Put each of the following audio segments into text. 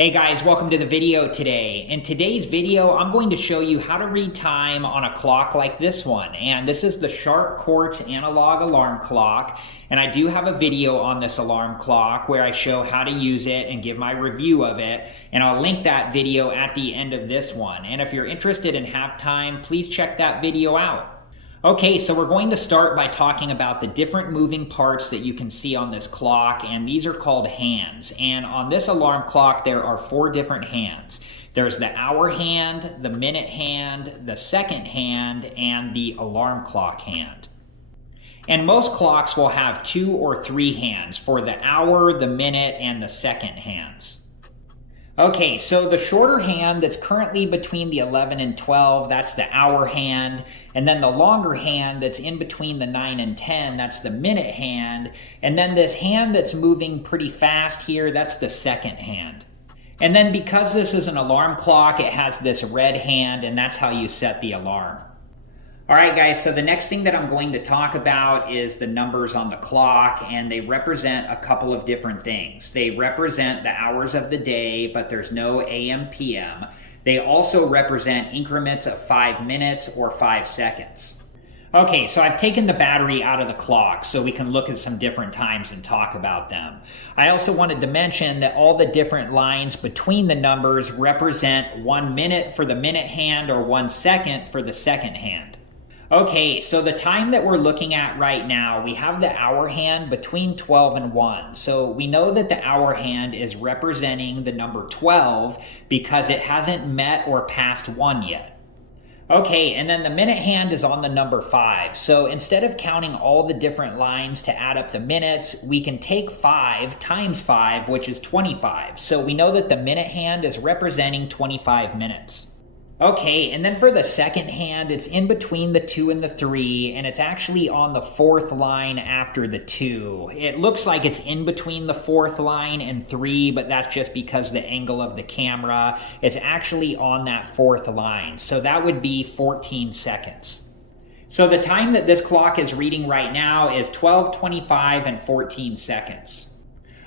Hey guys, welcome to the video today. In today's video, I'm going to show you how to read time on a clock like this one. And this is the Sharp Quartz analog alarm clock. And I do have a video on this alarm clock where I show how to use it and give my review of it. And I'll link that video at the end of this one. And if you're interested and have time, please check that video out. Okay, so we're going to start by talking about the different moving parts that you can see on this clock, and these are called hands. And on this alarm clock, there are 4 different hands. There's the hour hand, the minute hand, the second hand, and the alarm clock hand. And most clocks will have 2 or 3 hands for the hour, the minute, and the second hands. Okay, so the shorter hand that's currently between the 11 and 12, that's the hour hand. And then the longer hand that's in between the 9 and 10, that's the minute hand. And then this hand that's moving pretty fast here, that's the second hand. And then because this is an alarm clock, it has this red hand, and that's how you set the alarm. All right, guys, so the next thing that I'm going to talk about is the numbers on the clock, and they represent a couple of different things. They represent the hours of the day, but there's no AM, PM. They also represent increments of 5 minutes or 5 seconds. Okay, so I've taken the battery out of the clock so we can look at some different times and talk about them. I also wanted to mention that all the different lines between the numbers represent 1 minute for the minute hand or 1 second for the second hand. Okay, so the time that we're looking at right now, we have the hour hand between 12 and 1. So we know that the hour hand is representing the number 12 because it hasn't met or passed 1 yet. Okay, and then the minute hand is on the number 5. So instead of counting all the different lines to add up the minutes, we can take 5 times 5, which is 25. So we know that the minute hand is representing 25 minutes. Okay, and then for the second hand, it's in between the 2 and the 3, and it's actually on the 4th line after the 2. It looks like it's in between the 4th line and 3, but that's just because the angle of the camera is actually on that 4th line. So that would be 14 seconds. So the time that this clock is reading right now is 12:25 and 14 seconds.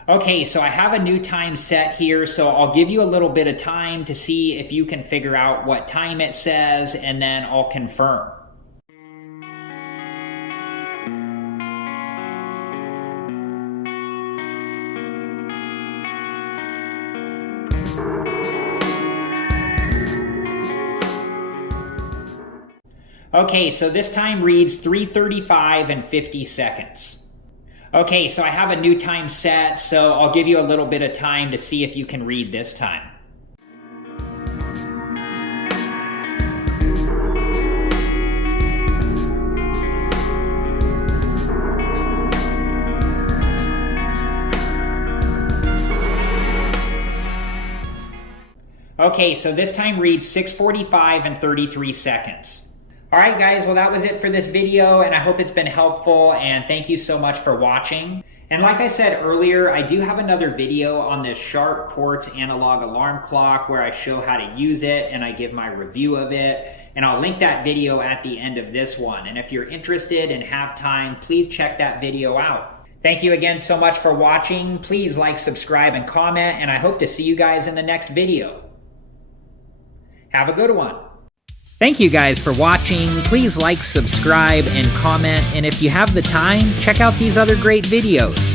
Okay, so I have a new time set here, so I'll give you a little bit of time to see if you can figure out what time it says, and then I'll confirm. Okay, so this time reads 3:35 and 50 seconds. Okay, so I have a new time set, so I'll give you a little bit of time to see if you can read this time. Okay, so this time reads 6:45 and 33 seconds. All right, guys, well, that was it for this video, and I hope it's been helpful, and thank you so much for watching. And like I said earlier, I do have another video on this Sharp Quartz analog alarm clock where I show how to use it and I give my review of it, and I'll link that video at the end of this one. And if you're interested and have time, please check that video out. Thank you again so much for watching. Please like, subscribe, and comment, and I hope to see you guys in the next video. Have a good one. Thank you guys for watching. Please like, subscribe, and comment, and if you have the time, check out these other great videos.